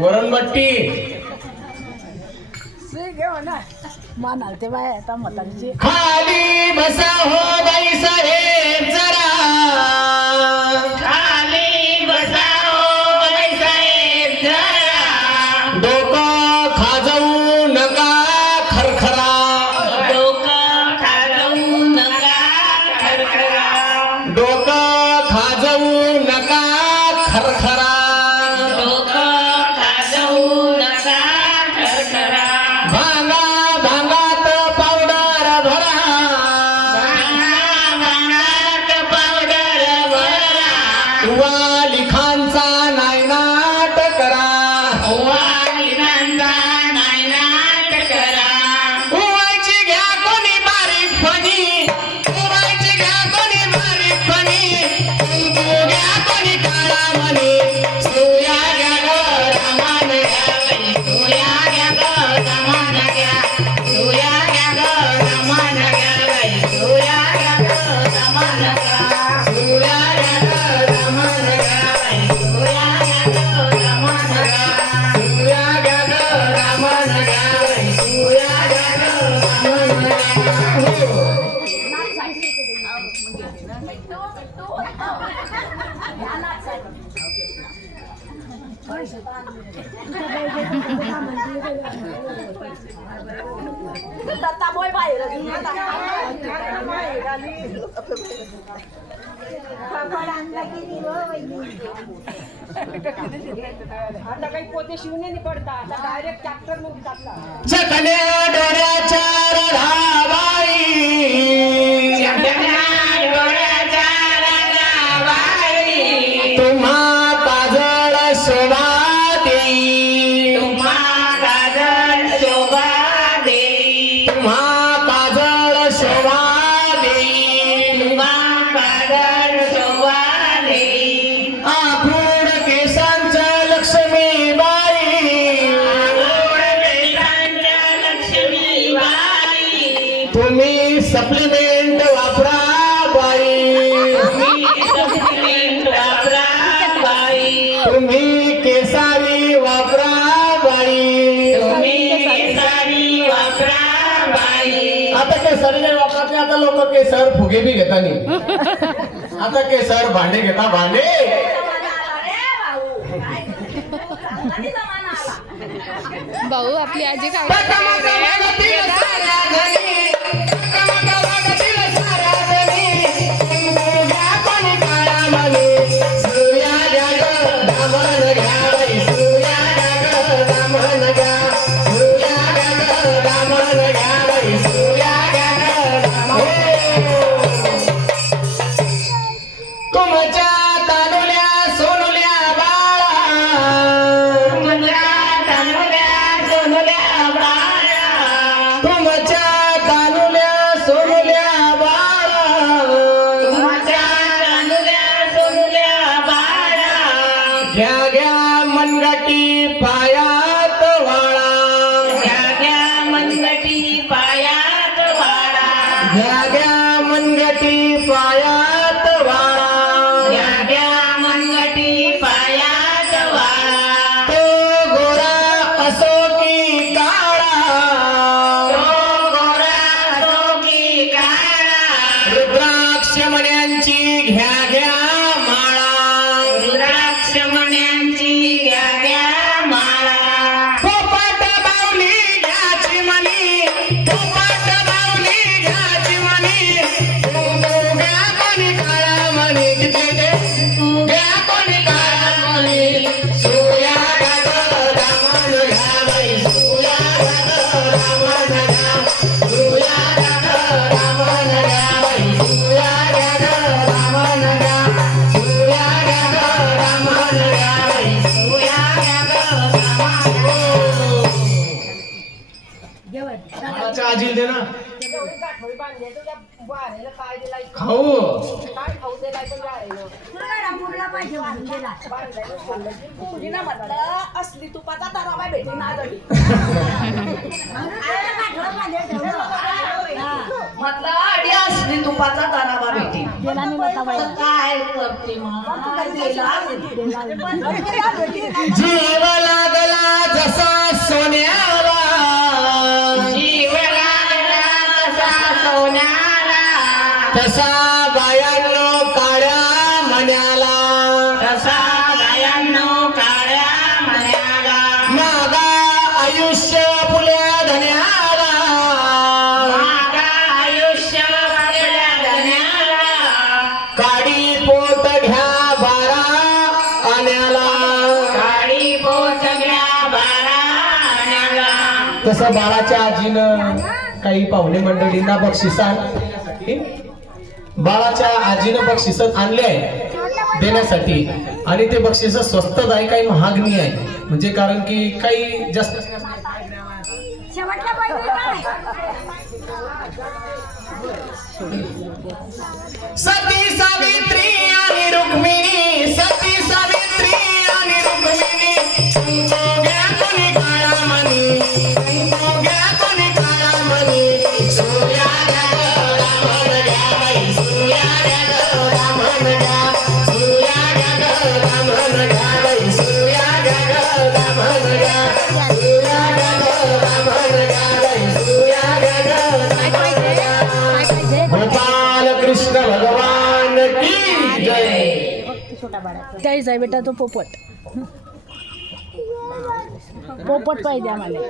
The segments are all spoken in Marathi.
वरणबट्टी मानाल ते बाय आता म्हातारीची खाली बसा हो बाई साहेब जरा खाली बसा हो बाई साहेब जरा डोकं खाजवू नका खरखरा डोकं खाजवू नका खरखरा डोकं खाजवू नका खरखरा डोकं खाजवू नका खरखरा भांगा भांगात पावडर भरा भांगात पावडर भरा वालिखांचा नायनाट करा वालिदांचा नायनाट करा उवायची घ्या कोणी बारीकपणी उवायची घ्या कोणी बारीकपणी कुंकू घ्या कोणी काळा मणी सुया घ्या ग रामान घ्या बाई सुया घ्या ग रमान घ्या सुया घ्या ग रमान घ्या बाई सुया घ्या ग रमान घ्या सुया घ्या ग रामान घ्या बाई सुया घ्या ग रमान घ्या सुया घ्या ग रामान घ्या बाई सुया घ्या ग रामान घ्या तांबोळ बाहेर आता काही पोते शिवणे नाही पडता आता डायरेक्ट ट्रॅक्टर मध्ये टाकला चकण्या डोळ्याच्या राधाबाई डोळ्याच्या राधाबाई तुम्हा काजळ शोभा देई तुम्हा काजळ शोभा देई तुम्हा काजळ शोभा देई तुम्हा काजळ शोभा देई आखूड केसांचं लक्ष्मीबाई लक्ष्मीबाई तुम्ही सप्लिमेंट वापरा बाई तुम्ही केसारी वापरा बाई आता केसर नाही वापरते आता लोक केसर फुगे बी घेतानी आता केसर भांडे घेता भांडे भाऊ आपली आजी काय टकामका वागतील साऱ्या घरी, टकामका वागतील साऱ्या घरी, कुंकू घ्या कोणी काळा मणी, सुया घ्या ग दामन घ्या बाई, सुया घ्या ग दामन घ्या, सुया घ्या ग दामन घ्या बाई, सुया घ्या ग दामन तुमच्या तानुल्या सोनुल्या बाळा तुमच्या तानुल्या सोनुल्या बाळा घ्या घ्या मनगटी पायात वाळा घ्या घ्या मनगटी पायात वाळा तो गोरा असो की काळा रुद्राक्ष मण्यांची घ्या घ्या माळा पोपट बावली घ्याची मणी पोपट बावली घ्याची मणी कुंकू घ्या कोणी काळा मणी घ्या कोणी काळा मणी सुया घ्या ग दामन घ्या बाई सुया घ्या ग दामन घ्या सुया घ्या ग दामन घ्या बाई सुया घ्या ग दामन घ्या सुया घ्या ग दामन घ्या बाई सुया घ्या ग दामन घ्या आजी दे ना खाऊ काय खाऊ दे काय पण तिनं म्हटलं असली तुपाचा तरावा भेटी ना जडी म्हटलं अडी असली तुपाचा तरावा भेटी तर काय करते मग जीव लागला जसा सोन्याला जीव लागला तसा सोन्याला तसा बायांनो काळ्या मण्याला तसा गायांनो काळ्या मण्याला मागा आयुष्य फुल्या धन्याला मागा आयुष्य वाढल्या धन्याला काडी पोत घ्या बारा आण्याला काळी पोत घ्या बारा आण्याला तसं बाळाच्या आजीनं काही पाहुणे मंडळींना बक्षिसात बाळाच्या आजीनं बक्षिस आणले आहे देण्यासाठी आणि ते बक्षिस स्वस्त आहे काही महागणी आहे म्हणजे कारण की काही जास्त सती सावित्री आणि रुक्मिणी सती सावित्री आणि रुक्मिणी घ्या कोणी काळा मणी घ्या कोणी काळा मणी सूर्या रामन घ्या बाई सूर्या रामन घ्या सूर्या रामन घ्या बाई सूर्या रामन घ्या सूर्या रामन घ्या बाई सूर्या रामन घ्या गोपाल कृष्ण भगवान की जय त्याच आहे बेटा तो पोपट पोपट पाहिजे आम्हाला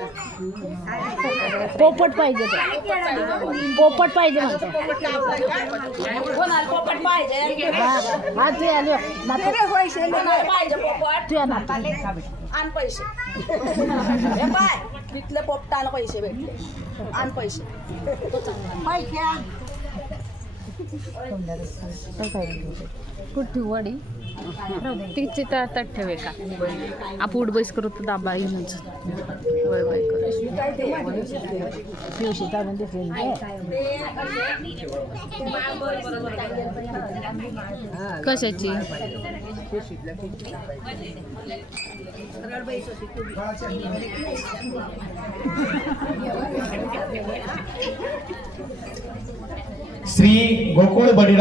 पोपट पाहिजे पोपट पाहिजे म्हणतो कोणाला पोपट पाहिजे हा तू आलो कोणाला पाहिजे पोपट तू या नातू आण पैसे हे पाय तिथले पोपटाला पैसे भेटले आण पैसे तो चांगला कुठे वडी तिची तर ठेवे का आपण उडबैस करू तर दाबा येऊनच वय वय करू पिवशी काढून दिसली कशाची श्री गोकुळ बळीराम